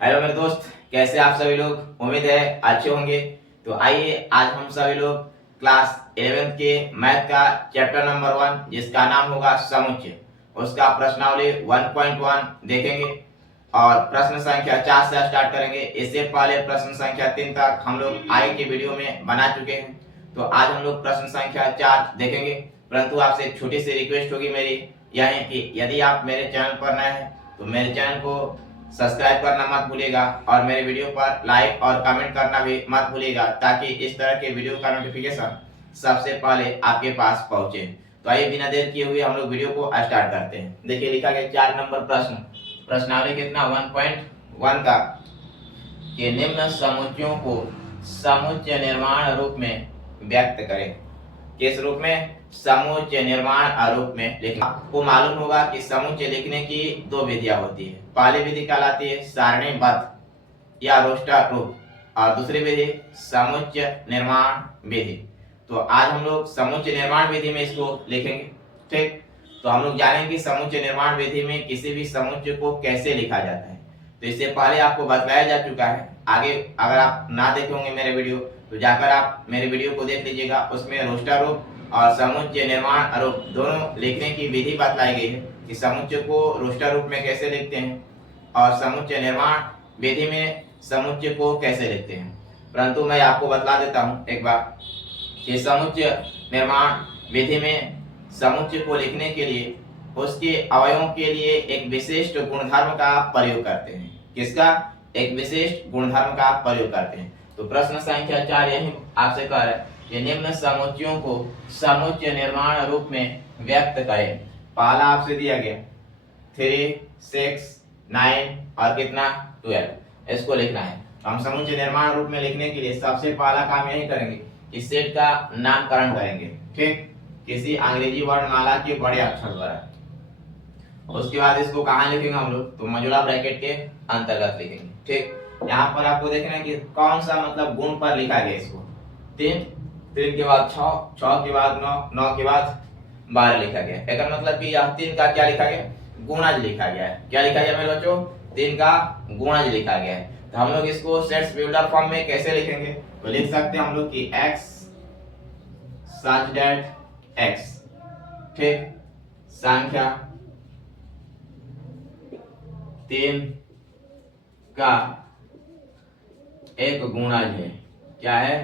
Hello मेरे दोस्त, कैसे आप सभी लोग? उम्मीद है अच्छे होंगे। तो आइए आज हम सभी लोग क्लास 11th के मैथ का चैप्टर नंबर 1 जिसका नाम होगा समुच्चय, उसका प्रश्नावली 1.1 देखेंगे और प्रश्न संख्या 4 से स्टार्ट करेंगे। इससे पहले प्रश्न संख्या 3 तक हम लोग आगे की वीडियो में बना चुके हैं। तो आज हम लोग प्रश्न संख्या 4 देखेंगे। परंतु आपसे एक छोटी सी रिक्वेस्ट होगी मेरी, यह है कि यदि आप मेरे चैनल पर नए हैं तो मेरे चैनल को सब्सक्राइब करना मत भूलिएगा और मेरे वीडियो पर लाइक और कमेंट करना भी मत भूलिएगा, ताकि इस तरह के वीडियो का नोटिफिकेशन सबसे पहले आपके पास पहुंचे। तो आइए बिना देर किए हुए हम लोग वीडियो को स्टार्ट करते हैं। देखिए लिखा गया 4 नंबर प्रश्न, प्रश्नावली कितना 1.1 का कि निम्न समुच्चयों को समुच्चय निर्माण रूप में व्यक्त करें। किस रूप में? समुच्चय निर्माण रूप में लिखना। आपको मालूम होगा कि समुच्चय लिखने की दो विधियां होती है। पहली विधि कहलाती है सारणीबद्ध या रोस्टर रूप और दूसरी विधि समुच्चय निर्माण विधि। तो आज हम लोग समुच्चय निर्माण विधि में इसको लिखेंगे। ठीक, तो हम लोग जानेंगे कि समुच्चय निर्माण विधि में किसी भी समुच्चय को कैसे लिखा जाता है। तो इससे पहले आपको बताया जा चुका है। आगे अगर आप ना देखे होंगे मेरे वीडियो तो जाकर आप मेरे वीडियो को देख लीजिएगा। उसमें रोस्टर रूप और समुच्चय निर्माण रूप दोनों लिखने की विधि बतलाई गई है कि समुच्चय को रोस्टर रूप में कैसे लिखते हैं और समुच्चय निर्माण विधि में समुच्चय को कैसे लिखते हैं। परंतु मैं आपको बतला देता हूं एक बार कि समुच्चय निर्माण विधि में समुच्चय को लिखने के लिए उसके अवयवों के लिए एक विशिष्ट गुणधर्म का प्रयोग करते हैं। किसका? एक विशिष्ट गुणधर्म का प्रयोग करते हैं। तो प्रश्न संख्या 4 यही आपसे कह रहा है कि निम्न समुच्चयों को समुच्चय निर्माण रूप में व्यक्त करें। पहला आपसे दिया गया 3, 6, 9 और कितना 12, इसको लिखना है। तो हम समुच्चय निर्माण रूप में लिखने के लिए सबसे पहला काम यही करेंगे कि सेट का नामकरण करेंगे। ठीक, किसी अंग्रेजी वर्णमाला के बड़े अक्षर द्वारा। उसके बाद इसको कहाँ लिखेंगे हम लोग? तो मौजूदा ब्रैकेट के अंतर्गत लिखेंगे। ठीक, यहाँ पर आपको देखना है कि कौन सा मतलब गुण पर लिखा गया इसको। 3, 3 के बाद 6, 6 के बाद 9, 9 के बाद 12 लिखा गया। इसका मतलब कि यह 3 का क्या लिखा गया? गुणज लिखा गया है। क्या लिखा गया मेरे बच्चों? 3 का गुणज लिखा गया है। तो हम लोग इसको सेट्स बिल्डर फॉर्म में कैसे लिखेंगे? तो लिख सकते हैं हम लोग कि x such that x, ठीक, संख्या 3 का एक गुणज है। क्या है?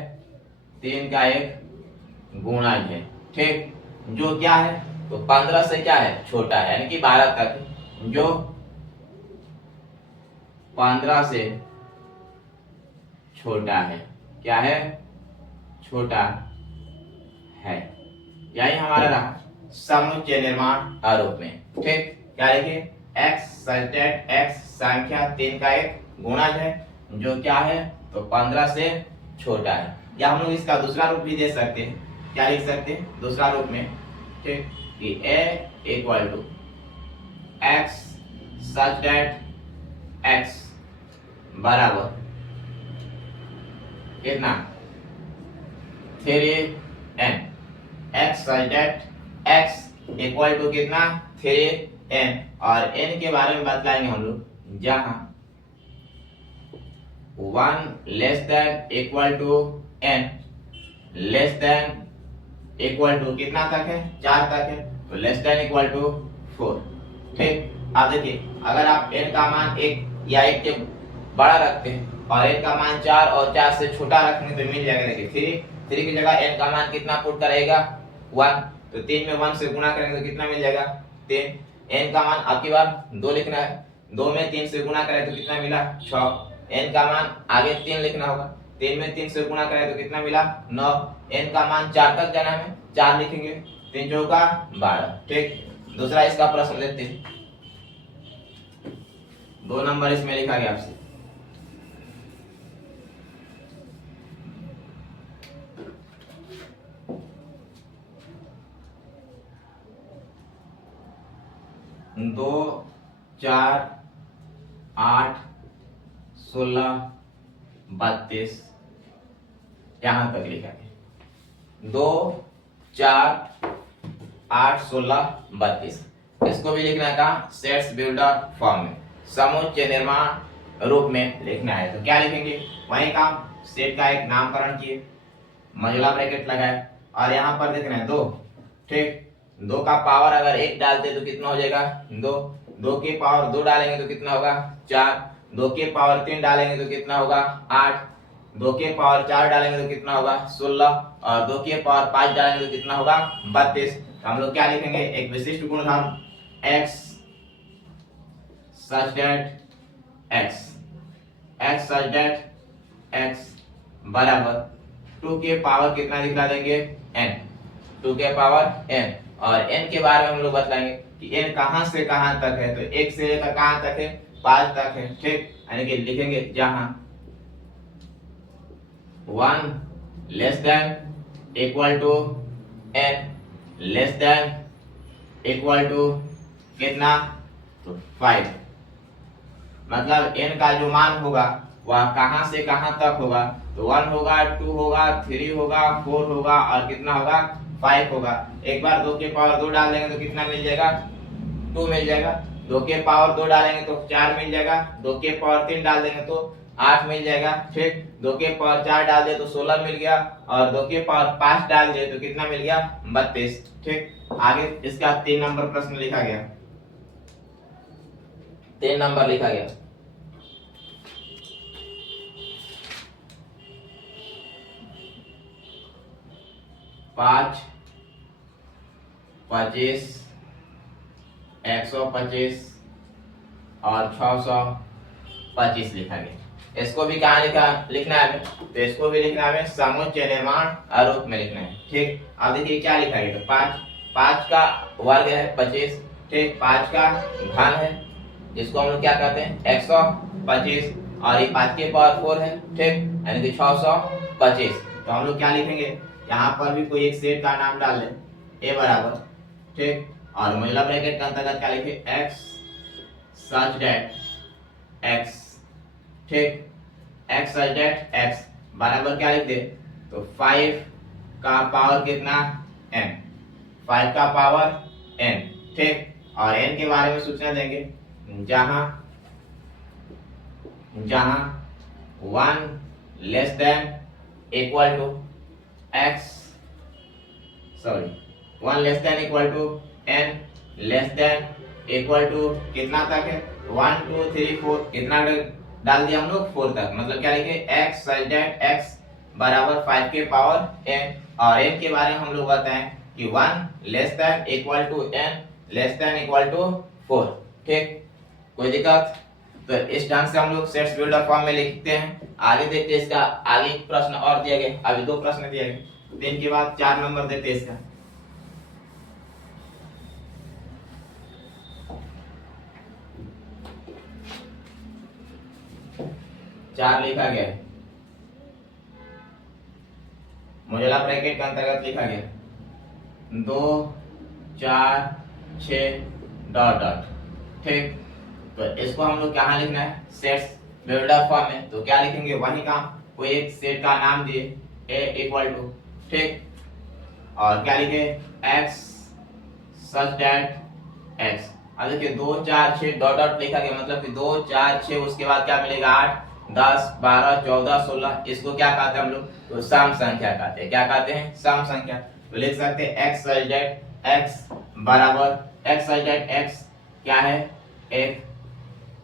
3 का एक गुणज है। ठीक, जो क्या है? तो 15 से क्या है? छोटा है, यानी कि 12 तक, जो 15 से छोटा है। क्या है? छोटा है। यही हमारा रहा समुच्चय निर्माण रूप में। ठीक, क्या लिखे? x such that x संख्या 3 का एक गुणज है जो क्या है? तो 15 से छोटा है। या हम लोग इसका दूसरा रूप भी दे सकते हैं। क्या लिख सकते हैं दूसरा रूप में? ठीक, कि a equal to x such that x बराबर कितना? 3n। x such that x equal to कितना? 3n। और n के बारे में बतलाएंगे हम लोग, जहां 1 less than equal to n less than equal to कितना तक है? 4 तक है। तो लेस देन इक्वल टू 4। ठीक, अब देखिए अगर आप n का मान 1 या 1 के बड़ा रखते हैं और n का मान 4 और 4 से छोटा रखने तो मिल जाएगा। देखिए 3 की जगह n का मान कितना पुट करेगा? 1। तो 3 में 1 से गुणा करेंगे तो कितना मिल जाएगा? 3। n का मान अब की बार 2 लिखना है। 2 में 3 से गुणा करें तो कितना मिला? 6। n का मान आगे 3 लिखना होगा। 3 में 3 से गुणा करें तो कितना मिला? 9। n का मान 4 तक जाना है, 4 लिखेंगे। 3 चौका 12। ठीक, दूसरा इसका प्रश्न देखते हैं। 2 नंबर इसमें लिखा गया आपसे। दो 4 8 16 32 यहां तक लिखा गया। 2 4 8 16 32 इसको भी लिखना का सेट्स बिल्डर फॉर्म में। समुच्चय निर्माण रूप में लिखना है। तो क्या लिखेंगे, वही काम, सेट का एक नामकरण किए, मॉड्यूलर ब्रैकेट लगाए और यहाँ पर देखना है 2, ठीक। 2 का पावर अगर 1 डालते तो कितना हो जाएगा 2, 2 के पावर 2 डालेंगे तो कितना होगा 4, 2 के पावर 3 डालेंगे तो कितना होगा 8, 2 के पावर 4 डालेंगे तो कितना होगा 16 और 2 के पावर 5 डालेंगे तो कितना होगा 32। तो हम लोग क्या लिखेंगे, एक विशिष्ट गुणधर्म x such that x such that x बराबर 2 के पावर कितना दिखला देंगे n, 2 के पावर n, और n के बारे में हम लोग बताएंगे कि n कहां से कहां तक है। तो 1 से लेकर कहां तक है 5 तक है, ठीक। यानी कि लिखेंगे जहां 1 less than equal to n less than equal to कितना, तो 5। मतलब n का जो मान होगा वह कहां से कहां तक होगा, तो 1 होगा, 2 होगा, 3 होगा, 4 होगा और कितना होगा 5 होगा। एक बार 2 के पावर 2 डाल देंगे तो कितना मिल जाएगा 2 मिल जाएगा, 2 के पावर 2 डालेंगे तो 4 मिल जाएगा, 2 के पावर 3 डाल देंगे तो 8 मिल जाएगा, ठीक। 2 के पावर 4 डाल दिए तो 16 मिल गया और 2 के पावर 5 डाल दिए तो कितना मिल गया 32, ठीक। आगे इसका 3 नंबर प्रश्न लिखा गया, 3 नंबर लिखा गया। पाँच 25 125 और 625 लिखा गया। इसको भी कहाँ लिखना है, तो इसको भी लिखना है समुच्चय निर्माण आरूप में लिखना है, ठीक। अब देखिए क्या लिखा है, 5 का वर्ग है 25, ठीक। 5 का घन है जिसको हम लोग क्या कहते हैं 125 और ये 5 के पावर 4 है, ठीक, यानी कि 625। तो हम लोग क्या लिखेंगे, यहाँ पर भी कोई एक सेट का नाम डाल लें a बराबर, ठीक, और मॉड्यूलर ब्रैकेट के अंतर्गत क्या लिखे x such that x, ठीक, x such that x बराबर क्या लिख दे, तो 5 का पावर कितना n, 5 का पावर n, ठीक। और n के बारे में सूचना देंगे जहां 1 less than equal to x, sorry 1 less than equal to n less than equal to कितना तक है 1 2 3 4, कितना डाल दिया हम लोग 4 तक। मतलब क्या लिखे x such that x बराबर 5 के पावर n, और n के बारे में हम लोग बताएं कि 1 less than equal to n less than equal to 4, ठीक। कोई दिक्कत, तो इस ढंग से हम लोग सेट्स बिल्डर फॉर्म में लिखते हैं। आगे देखते हैं इसका, आगे प्रश्न और दिया गया, अभी 2 प्रश्न दिए गए, 3 के बाद 4 नंबर देखते हैं इसका। चार लिखा गया है, मॉड्यूलर ब्रैकेट के अंतर्गत लिखा गया 2 4 6 डॉट डॉट, ठीक। तो इसको हम लोग कहाँ लिखना है सेट्स बिल्डर फॉर्म में। तो क्या लिखेंगे, वही काम, कोई एक सेट का नाम दिए a इक्वल टू, ठीक, और क्या लिखे x such that x। अब देखिए 2 4 6 डॉट डॉट लिखा गया, मतलब कि 2 4 6 उसके बाद क्या मिलेगा 8 10 12 14 16। इसको क्या कहते हैं हम लोग, तो सम संख्या कहते हैं। क्या कहते हैं, सम संख्या। तो लिख सकते हैं x such that x बराबर x such that x क्या है, एक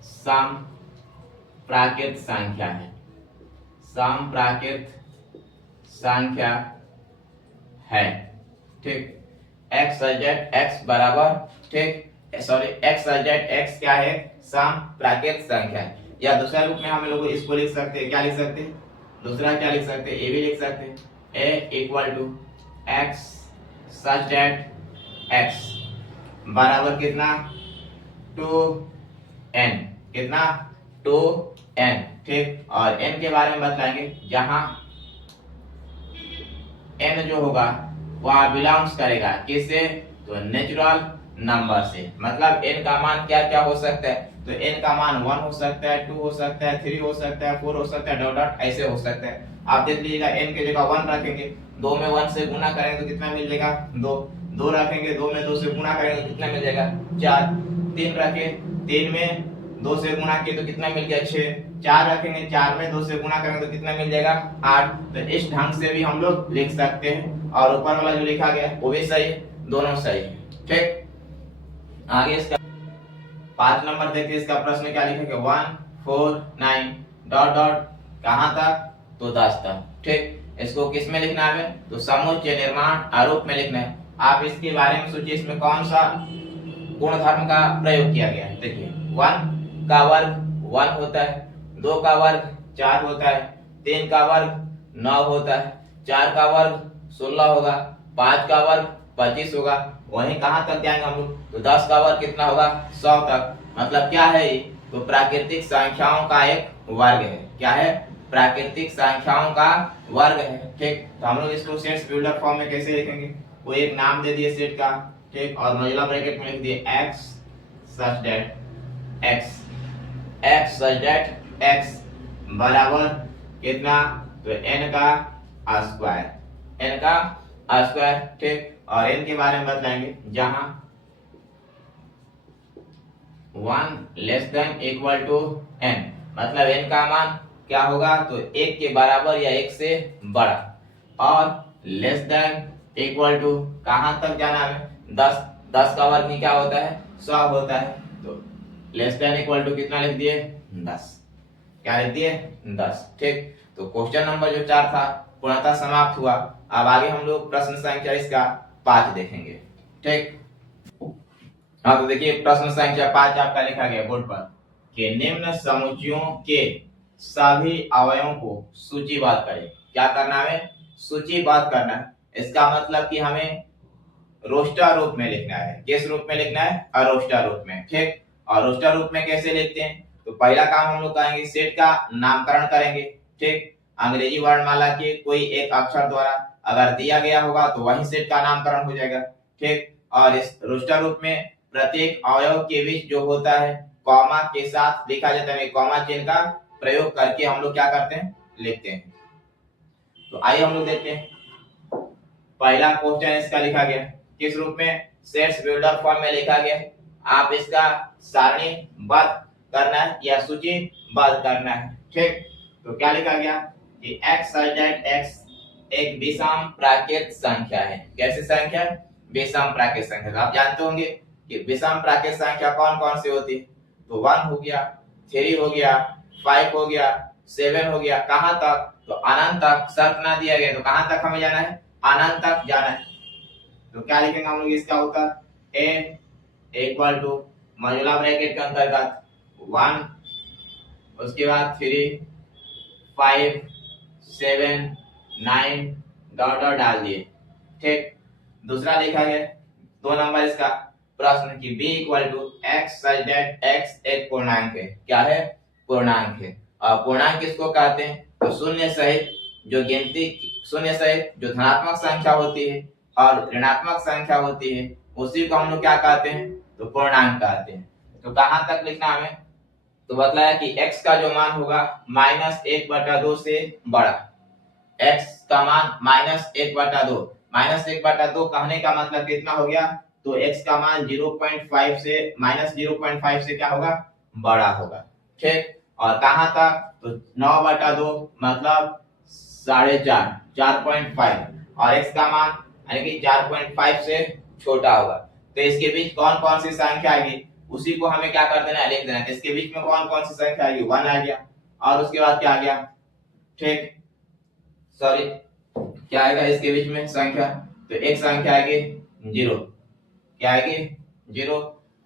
सम प्राकृत संख्या है, सम प्राकृत संख्या है, ठीक। x such that x बराबर, ठीक, sorry x such that x क्या है, सम प्राकृत संख्या है। या दूसरा रूप में हम लोग इसको लिख सकते हैं, क्या लिख सकते हैं, दूसरा क्या लिख सकते हैं, a भी लिख सकते हैं a equal to x such that x बराबर कितना 2n, कितना 2n, ठीक। और n के बारे में बताएंगे जहां n जो होगा वह बिलोंग्स करेगा किससे, तो नेचुरल नंबर से। मतलब n का मान क्या क्या हो सकता है, तो n का मान 1 हो सकता है, 2 हो सकता है, 3 हो सकता है, 4 हो सकता है, डॉट डॉट ऐसे हो सकता है। आप देख लीजिएगा n की जगह 1 रखेंगे, 2 में 1 से गुना करेंगे तो कितना मिल जाएगा 2, 2 रखेंगे 2 में 2 से गुना करेंगे तो कितना मिल जाएगा 4, 3 रखें 3 में 2 से गुना किए तो कितना मिल गया 6, 4 रखेंगे, 4 में 2 से गुना करेंगे तो कितना मिल जाएगा 8। तो इस ढंग से भी हम लोग लिख सकते हैं और ऊपर वाला जो लिखा गया है वो भी सही है, दोनों सही है। ठीक, आगे इसका 5 नंबर देखिए, इसका प्रश्न क्या लिखा गया 149 डॉट डॉट कहां तक, तो 10 तक। ठीक, इसको किस में लिखना है, तो समुच्चय निर्माण आरोप में लिखना है। आप इसके बारे में सोचिए, इसमें कौन सा गुणधर्म का प्रयोग किया गया है। देखिए 1 का वर्ग 1 होता है, 2 का वर्ग 4 होता है, 3 का वर्ग 9 होता है, 4 का वर्ग 16 होगा, 5 का वर्ग 25 होगा। वहीं कहां तक जाएंगे हम लोग, तो 10 का वर्ग कितना होगा 100 तक। मतलब क्या है ये, तो प्राकृतिक संख्याओं का एक वर्ग है। क्या है, प्राकृतिक संख्याओं का वर्ग है। ठीक, तो हम लोग इसको सेट्स बिल्डर फॉर्म में कैसे लिखेंगे, वो एक नाम दे दिए सेट का। ठीक, और मॉड्यूलर ब्रैकेट में लिख दिए x such that x such that x बराबर कितना, तो n का स्क्वायर। ठीक, और n के बारे में बताएंगे, जहां 1 less than equal to n, मतलब n का मान क्या होगा, तो 1 के बराबर या 1 से बड़ा, और लेस देन इक्वल टू कहां तक जाना है 10, 10 का वर्ग क्या होता है 100 होता है। तो लेस देन इक्वल टू कितना लिख दिए 10, क्या लिख दिए 10। ठीक, तो क्वेश्चन नंबर जो 4 था पूर्णतः समाप्त हुआ। अब आगे हम लोग प्रश्न संख्या इसका 5 देखेंगे। ठीक, हाँ तो देखिए प्रश्न संख्या 5 आपका लिखा गया बोर्ड पर कि निम्न समुच्चयों के सभी अवयवों को सूचीबद्ध करें। क्या करना है, सूचीबद्ध करना है। इसका मतलब कि हमें रोस्टर रूप में लिखना है। किस रूप में लिखना है, अरोस्टर रूप में। ठीक, और रोस्टर रूप में कैसे लिखते हैं, तो पहला काम हम लोग करेंगे सेट का नामकरण करेंगे। ठीक, अंग्रेजी वर्णमाला के कोई एक अक्षर द्वारा अगर दिया गया होगा तो वही सेट का नामकरण हो जाएगा। ठीक, और इस रोस्टर रूप में प्रत्येक अवयव के बीच जो होता है कॉमा के साथ लिखा जाता है। कॉमा चिन्ह का प्रयोग करके हम लोग क्या करते हैं, लिखते हैं। तो आइए हम लोग देखते हैं। पहला क्वेश्चन इसका लिखा गया किस रूप में, सेट्स बिल्डर फॉर्म में लिखा गया। आप इसका सारणीबद्ध करना है या सूचीबद्ध करना है। ठीक, तो क्या लिखा गया कि x such that x एक विषम प्राकृत संख्या है। कैसी संख्या, विषम प्राकृत संख्या। तो आप जानते होंगे कि विषम प्राकृत संख्या कौन कौन सी होती है, तो 1 हो गया, 3 हो गया, 5 हो गया, 7 हो गया। कहां तक, तो अनंत तक। शर्त ना दिया गया तो कहां तक हमें जाना है, अनंत तक जाना है। तो क्या लिखेंगे हम लोग इसका उत्तर, a equal to modular bracket के अंतर्गत 1, उसके बाद 3, 5, 7, 9 डॉट डॉट डाल दिए। ठीक, दूसरा लिखा गया 2 नंबर इसका प्रश्न की b equal to x such that x एक पूर्णांक है। क्या है, पूर्णांक है। और पूर्णांक किसको कहते हैं, तो शून्य सहित जो गिनती, शून्य सहित जो धनात्मक संख्या होती है और ऋणात्मक संख्या होती है उसी को हम लोग क्या कहते हैं, तो पूर्णांक कहते हैं। तो कहां तक लिखना हमें, तो बताया कि x का जो मान होगा -1/2 से बड़ा। x का मान -1/2, -1/2 कहने का मतलब कितना हो गया, तो x का मान 0.5 से -0.5 से क्या होगा, बड़ा होगा। ठीक, और कहां तक, तो 9/2 मतलब 4.5, 4.5, और x का मान यानी कि 4.5 से छोटा होगा। तो इसके बीच कौन कौन सी संख्या आएगी उसी को हमें क्या कर देना है, लिख देना है। इसके बीच में कौन कौन सी संख्या आएगी, 1 आ गया, और उसके बाद क्या आ गया, ठीक सॉरी क्या आएगा इसके बीच में संख्या, तो एक संख्या आएगी 0, क्या आएगी 0,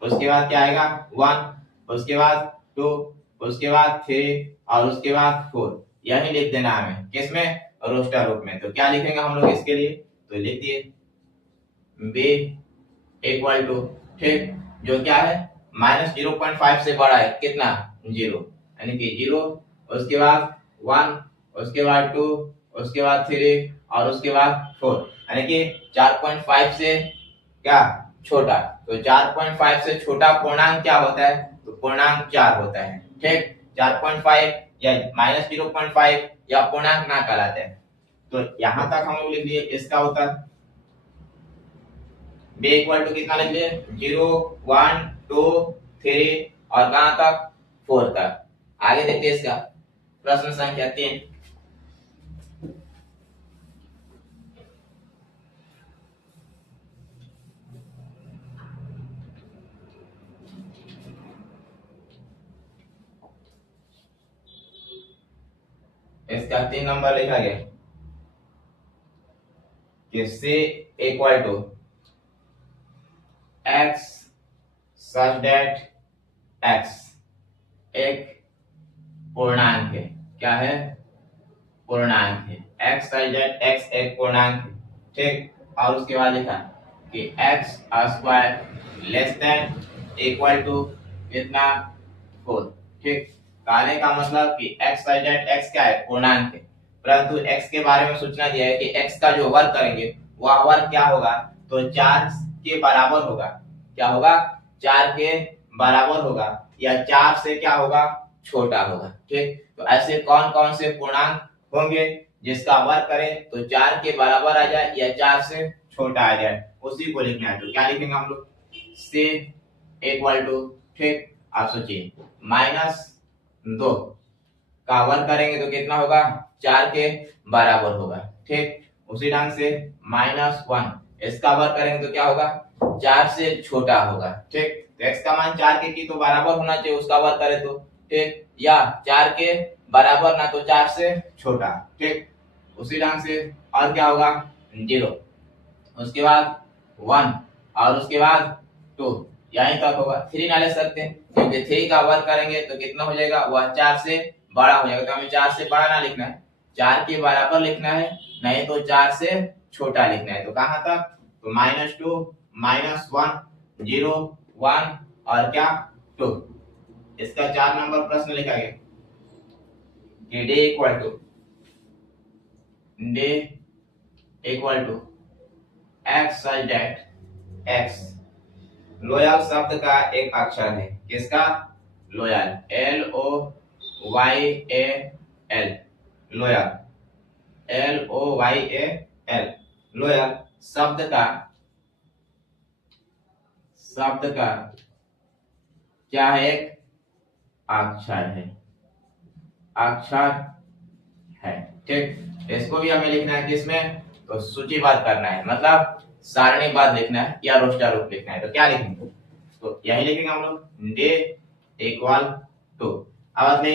उसके बाद क्या आएगा 1, उसके बाद 2, उसके बाद 3 और उसके बाद 4। यही लिख देना हमें किसमें, रोस्टर रूप में। तो क्या लिखेंगे हम लोग इसके लिए, तो लिख दिए b इक्वल टू, ठीक, जो क्या है -0.5 से बड़ा है कितना 0, यानी कि 0, उसके बाद 1, उसके बाद 2, उसके बाद 3 और उसके बाद 4, यानी कि 4.5 से क्या छोटा। तो 4.5 से छोटा पूर्णांक क्या होता है, तो पूर्णांक 4 होता है। ठीक, 4.5 या -0.5 या पूर्णांक ना कहलाते हैं। तो यहां तक हम लोग लिख लिए इसका उत्तर b इक्वल टू कितना लिख लिए 0, 1, 2, 3 और कहां तक 4 तक। आगे देखते हैं इसका प्रश्न संख्या 3। इसका 3 नंबर लिखा गया कि C equal to x such that x एक पूर्णांक है। क्या है? पूर्णांक है। x such that x एक पूर्णांक है, ठीक। और उसके बाद लिखा कि x square less than equal to कितना 4, ठीक। कहने का मतलब कि x such that x क्या है? पूर्णांक है, परंतु x के बारे में सूचना दिया है कि x का जो वर्ग करेंगे वह वर्ग क्या होगा? तो 4 के बराबर होगा। क्या होगा? 4 के बराबर होगा या 4 से क्या होगा? छोटा होगा, ठीक। तो ऐसे कौन कौन से पूर्णांक होंगे जिसका वर्ग करें तो 4 के बराबर आ जाए या 4 से छोटा आ जाए, उसी को लिखना है। तो क्या लिखेंगे हम लोग? c इक्वल टू, ठीक। आप सोचिए -2 का वर्ग करेंगे तो कितना होगा? 4 के बराबर होगा, ठीक। उसी ढंग से -1 इसका वर्ग करेंगे तो क्या होगा? 4 से छोटा होगा, ठीक। तो x का मान 4 के की तो बराबर होना चाहिए उसका वर्ग करें तो, ठीक, या 4 के बराबर ना तो 4 से छोटा, ठीक। उसी ढंग से और क्या होगा? 0, उसके बाद 1 और उसके बाद 2, यहीं तक होगा। 3 ना ले सकते क्योंकि 3 का वर्ग करेंगे तो कितना हो जाएगा? वह 4 से बड़ा हो जाएगा। तो हमें 4 से बड़ा ना लिखना है, 4 के बराबर लिखना है, नहीं तो 4 से छोटा लिखना है। तो कहां तक? तो -2 -1 0 1 और क्या 2। इसका 4 नंबर प्रश्न लिखा गया कि d equal to x such that x loyal शब्द का एक अक्षर है। किसका? Loyal, LOYAL, loyal, LOYAL, loyal शब्द का क्या है? एक अक्षर है, अक्षर है, ठीक। इसको भी हमें लिखना है किसमें? तो सूचीबद्ध करना है, मतलब सारणीबद्ध लिखना है या रोस्टर रूप लिखना है। तो क्या लिखेंगे? तो यही लिखेंगे हम लोग डे इक्वल टू। अब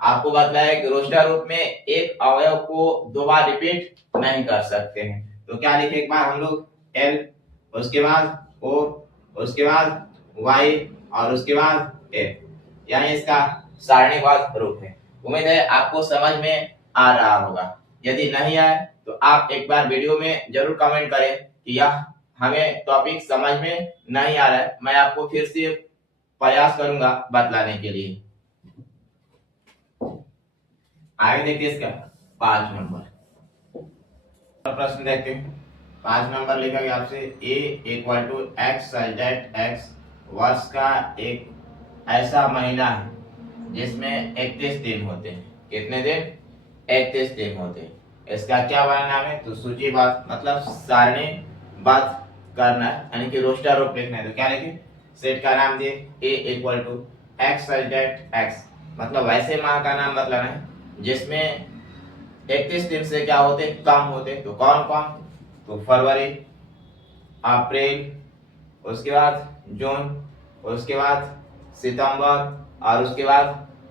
आपको बताया कि रोस्टर रूप में एक अवयव को 2 बार रिपीट नहीं कर सकते हैं। तो क्या लिखे एक बार हम लोग? L, उसके बाद O, उसके बाद Y और उसके बाद A, यानी इसका सारणीबद्ध रूप है। उम्मीद है आपको समझ में आ रहा होगा। यदि नहीं आए तो आप एक बार वीडियो में जरूर कमेंट करें कि यह हमें टॉपिक समझ में नहीं आ रहा है, मैं आपको फिर से प्रयास करूंगा बतलाने के लिए। आगे देखिए इसका 5 नंबर प्रश्न देखते हैं। 5 नंबर लिखा गया आपसे a equal to x such that x वर्ष का एक ऐसा महीना है जिसमें 31 दिन होते हैं। कितने दिन? 31 दिन होते हैं। इसका क्या बनाना है? तो सूचीबद्ध मतलब सारणीबद्ध करना है, यानी कि रोस्टर रूप लिखना है। तो क्या लिखे? सेट का नाम दिए a equal to x such that x, मतलब वैसे माह का नाम बतलाना है जिसमें 31 दिन से क्या होते? कम होते। तो कौन कौन? तो फरवरी, अप्रैल, उसके बाद जून, उसके बाद सितंबर और उसके बाद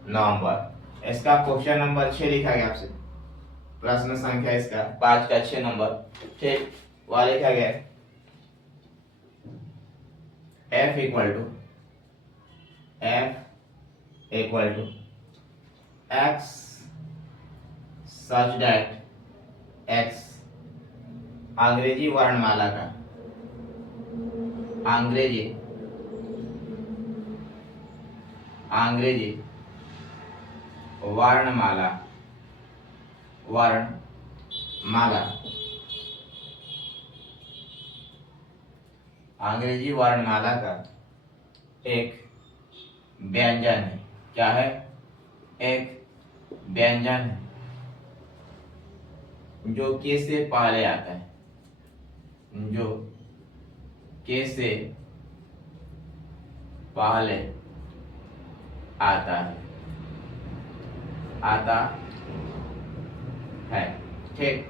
नवंबर। इसका क्वेश्चन नंबर 6 लिखा गया आपसे, प्रश्न संख्या इसका 5 का 6 नंबर, ठीक। वह लिखा गया f equal to x such that x अंग्रेजी वर्णमाला का अंग्रेजी वर्णमाला अंग्रेजी वर्णमाला का एक व्यंजन है। क्या है? एक व्यंजन है जो के से पहले आता है, जो के से पहले आता है। आता है। ठीक,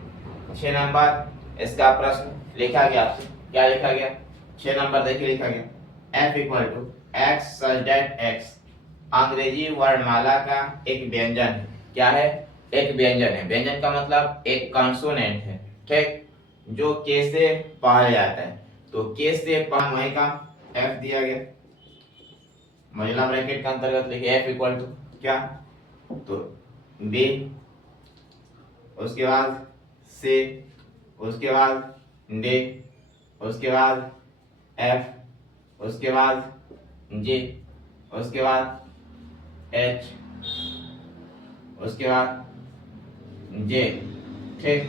6 नंबर इसका प्रश्न लिखा गया आपसे, क्या लिखा गया? 6 नंबर देखिए लिखा गया, f equal to x such that x अंग्रेजी वर्णमाला का एक व्यंजन है। क्या है? एक व्यंजन है। व्यंजन का मतलब एक कंसोनेंट है। ठीक, जो के से पहले आता है, तो के से पहले का f दिया गया, महिला ब्रैकेट का अंतर्गत लिखे f इक्वल टू क्या, तो b, उसके बाद c, उसके बाद d, उसके बाद f, उसके बाद g, उसके बाद h, उसके बाद j। ठीक,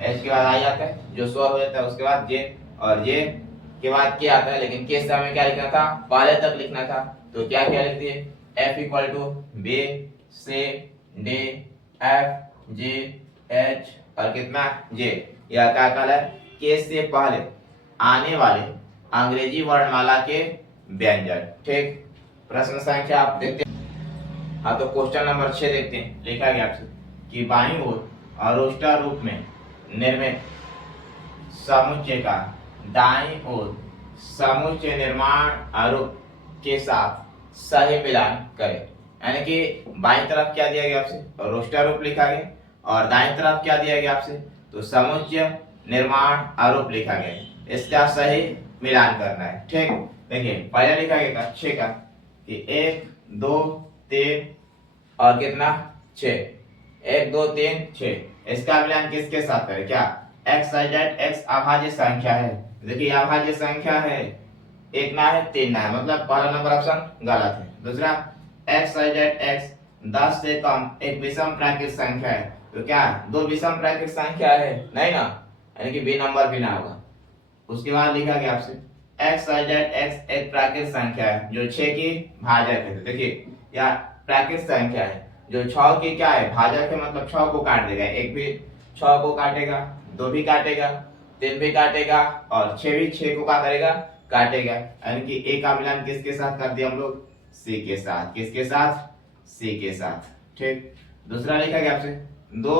h के बाद आई आता है जो स्वर हो जाता है, उसके बाद j, और j के बाद क्या आता है, लेकिन के से हमें क्या लिखना था, पहले तक लिखना था। तो क्या क्या लिख दिए, f equal to b c d f g h और कितना j। यह क्या कहला है, के से पहले आने वाले अंग्रेजी वर्णमाला के व्यंजन। ठीक, प्रश्न संख्या आप देखते हैं। हाँ, तो क्वेश्चन नंबर 6 देखते हैं। लिखा गया आपसे कि बाईं ओर अरोष्टा रूप में निर्मित समुच्चय का दाईं ओर समुच्चय निर्माण आरूप के साथ सही मिलान करें। यानी कि बाईं तरफ क्या दिया गया आपसे, अरोष्टा रूप लिखा गया, और दाईं तरफ क्या दिया गया आपसे, तो समुच्चय निर्माण आरूप लिखा गया। इसका सही मिलान करना है। ठीक, देखिए पहले लिखा गया 6 का कि 1 2 3 और कितना 6, 1 2 3 6। इसका मिलान किसके साथ करें, क्या x जेड x अभाज्य संख्या है। देखिए अभाज्य संख्या है, एक ना है 3 ना है, मतलब पहला नंबर ऑप्शन गलत है। दूसरा x जेड x 10 से कम एक विषम प्राकृत संख्या है, तो क्या 2 विषम प्राकृत संख्या है, नहीं ना, यानी कि बी नंबर भी ना होगा। उसके बाद लिखा गया आपसे x जेड x एक प्राकृत संख्या है जो 6 की भाजक है। देखिए यह प्राकृत संख्या है जो 6 की क्या है, भाजक है, मतलब 6 को काट देगा, एक भी 6 को काटेगा, 2 भी काटेगा, 3 भी काटेगा, और 6 भी 6 को क्या करेगा, काटेगा। यानी कि ए का मिलान किसके साथ कर दिया हम लोग, सी के साथ। किसके साथ, सी के साथ। ठीक, दूसरा लिखा गया आपसे 2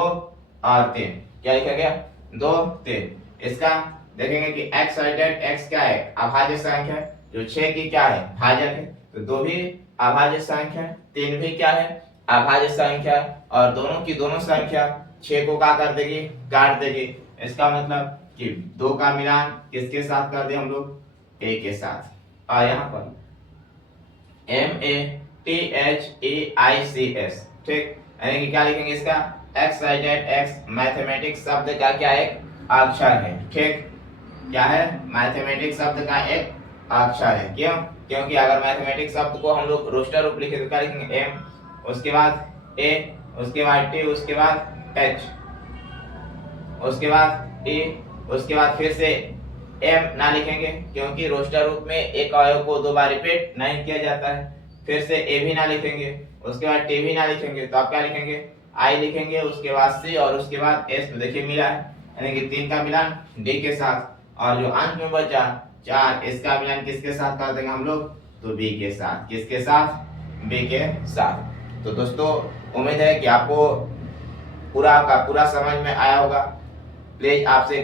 और 3, क्या लिखा गया 2 3। इसका देखेंगे कि x जेड x क्या है, अभाज्य संख्या है जो 6 की क्या है, भाजक है, तो 2 भी अभाज्य संख्या है, 3 भी क्या है, अभाज्य संख्या, और दोनों की दोनों संख्या 6 को क्या कर देगी, काट देगी। इसका मतलब कि 2 का मिलान किसके साथ कर दिया हम लोग, a के साथ। और यहाँ पर MATHEICS। ठीक, यानी कि क्या लिखेंगे इसका, x जेड x मैथमेटिक्स शब्द का क्या एक अक्षर है। ठीक, क्या है, मैथमेटिक्स शब्द का एक अक्षर है। क्यों, क्योंकि अगर मैथमेटिक्स शब्द को हम लोग रोस्टर रूप लिखे तो क्या लिखेंगे, m, उसके बाद a, उसके बाद t, उसके बाद h, उसके बाद e, उसके बाद फिर से m ना लिखेंगे, क्योंकि रोस्टर रूप में एक अवयव को 2 बार रिपीट नहीं किया जाता है। फिर से a भी ना लिखेंगे, उसके बाद t भी ना लिखेंगे, तो आप क्या लिखेंगे, i लिखेंगे, उसके बाद c और उसके बाद s। तो देखिए मिला है, यानी कि 3 का मिलान d के साथ, और जो अंत में बचा 4, इसका मिलान किसके साथ कर देंगे हम लोग, तो b के साथ। किसके साथ, b के साथ। तो दोस्तों उम्मीद है कि आपको पूरा का पूरा समझ में आया होगा। प्लीज आपसे